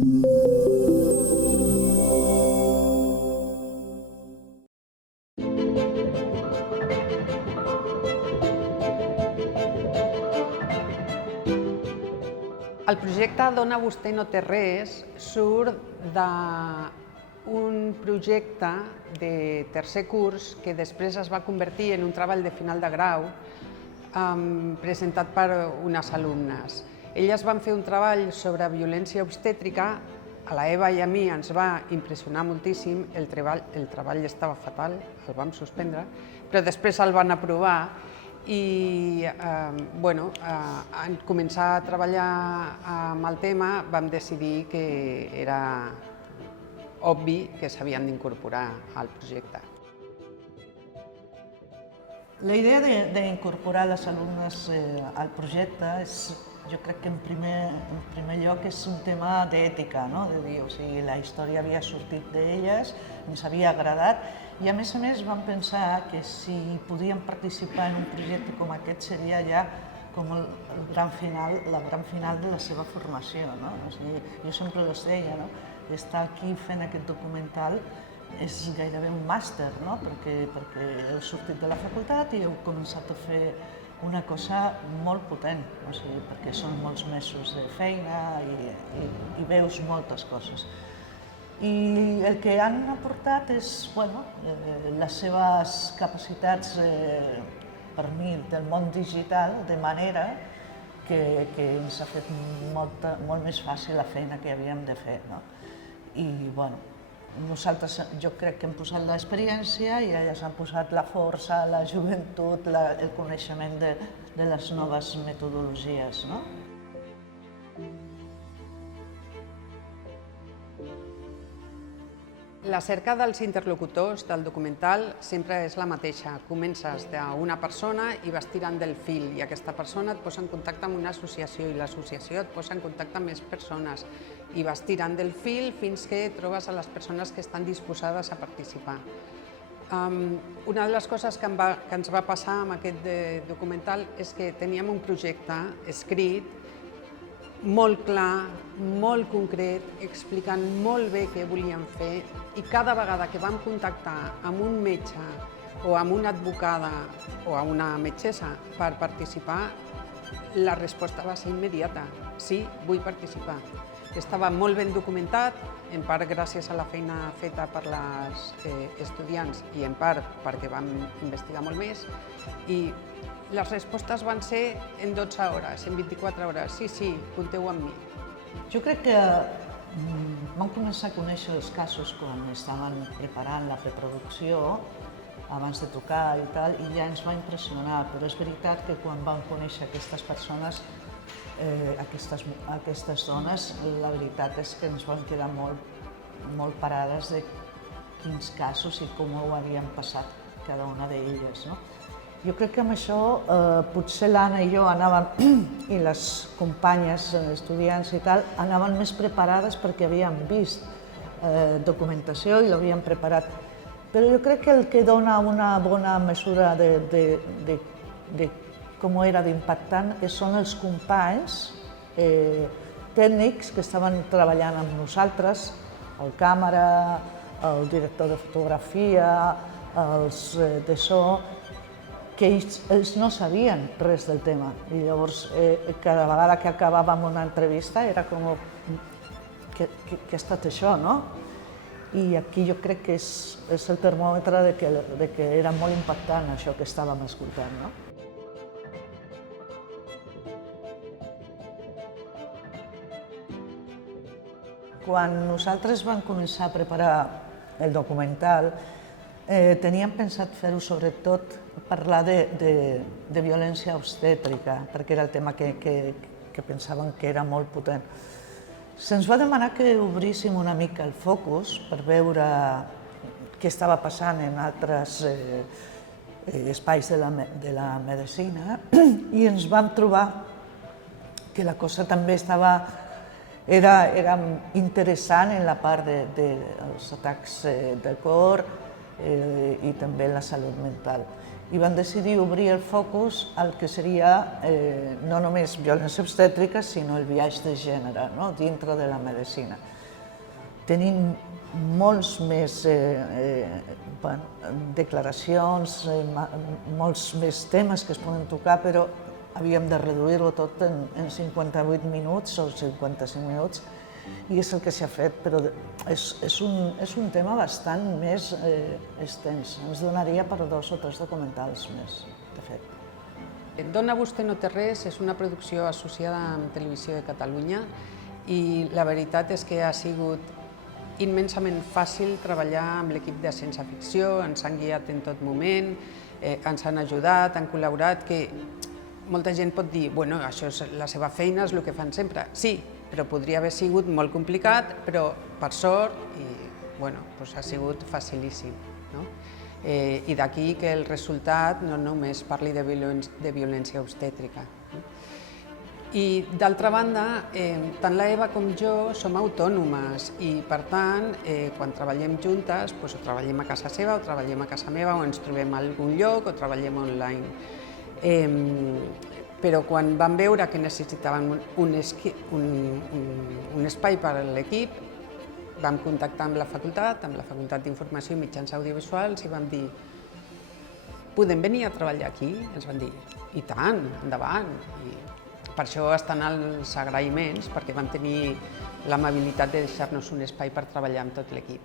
El projecte Dona vostè no té res surt d'un projecte de tercer curs que després es va convertir en un treball de final de grau presentat per unes alumnes. Elles van fer un treball sobre violència obstètrica, a la Eva i a mi ens va impressionar moltíssim, el treball estava fatal, el vam suspendre, però després el van aprovar i en començar a treballar amb el tema vam decidir que era obvi que s'havien d'incorporar al projecte. La idea d'incorporar les alumnes al projecte és, jo crec que en primer lloc és un tema d'ètica, de dir, o sigui, la història havia sortit d'elles, ens havia agradat i a més vam pensar que si podíem participar en un projecte com aquest seria ja com la gran final de la seva formació. O sigui, jo sempre els deia, estar aquí fent aquest documental és gairebé un màster, perquè heu sortit de la facultat i heu començat a fer una cosa molt potent, perquè són molts mesos de feina i veus moltes coses. I el que han aportat és les seves capacitats, per mi, del món digital, de manera que ens ha fet molt més fàcil la feina que havíem de fer. I nosaltres jo crec que hem posat l'experiència i elles han posat la força, la joventut, el coneixement de les noves metodologies. La cerca dels interlocutors del documental sempre és la mateixa. Comences d'una persona i vas tirant del fil i aquesta persona et posa en contacte amb una associació i l'associació et posa en contacte amb més persones i vas tirant del fil fins que trobes a les persones que estan disposades a participar. Una de les coses que ens va passar amb aquest documental és que teníem un projecte escrit molt clar, molt concret, explicant molt bé què volíem fer i cada vegada que vam contactar amb un metge o amb una advocada o amb una metgessa per participar, la resposta va ser immediata. Sí, vull participar. Estava molt ben documentat, en part gràcies a la feina feta per les estudiants i en part perquè vam investigar molt més i les respostes van ser en 12 hores, en 24 hores. Sí, compteu amb mi. Jo crec que vam començar a conèixer els casos quan estaven preparant la preproducció, abans de tocar i tal, i ja ens va impressionar, però és veritat que quan vam conèixer aquestes persones, aquestes dones, la veritat és que ens vam quedar molt parades de quins casos i com ho havien passat cada una d'elles. Jo crec que amb això potser l'Anna i jo anàvem, i les companyes estudiants i tal, anaven més preparades perquè havíem vist documentació i l'havíem preparat. Però jo crec que el que dona una bona mesura de com era d'impactant són els companys tècnics que estaven treballant amb nosaltres, el càmera, el director de fotografia, els de so, que ells no sabien res del tema. I llavors, cada vegada que acabàvem una entrevista era com, què ha estat això, no? I aquí jo crec que és el termòmetre de que era molt impactant això que estàvem escoltant, no? Quan nosaltres vam començar a preparar el documental, teníem pensat fer-ho sobretot parlar de violència obstètrica, perquè era el tema que pensàvem que era molt potent. Se'ns va demanar que obríssim una mica el focus per veure què estava passant en altres espais de la medicina i ens vam trobar que la cosa també era interessant en la part dels atacs del cor i també la salut mental. i van decidir obrir el focus al que seria no només violència obstètrica, sinó el biaix de gènere, no? Dintre de la medicina. Tenim molts més declaracions, molts més temes que es poden tocar, però havíem de reduir-ho tot en 58 minuts o 55 minuts, i és el que s'ha fet, però és un tema bastant més extens. Ens donaria per 2 o 3 documentals més, de fet. Dona vostè no té res és una producció associada amb Televisió de Catalunya i la veritat és que ha sigut immensament fàcil treballar amb l'equip de Sense Ficció, ens han guiat en tot moment, ens han ajudat, han col·laborat, que molta gent pot dir, bueno, això és la seva feina, és el que fan sempre. Sí, però podria haver sigut molt complicat, però per sort, i bueno, doncs ha sigut facilíssim, no? I d'aquí que el resultat no només parli de violència obstètrica. I d'altra banda, tant la Eva com jo som autònomes i per tant, quan treballem juntes, o treballem a casa seva o treballem a casa meva o ens trobem a algun lloc o treballem online. Però quan vam veure que necessitaven un espai per a l'equip, vam contactar amb la Facultat d'Informació i Mitjans Audiovisuals i vam dir podem venir a treballar aquí? Ens van dir, i tant, endavant. Per això estan els agraïments, perquè van tenir l'amabilitat de deixar-nos un espai per treballar amb tot l'equip.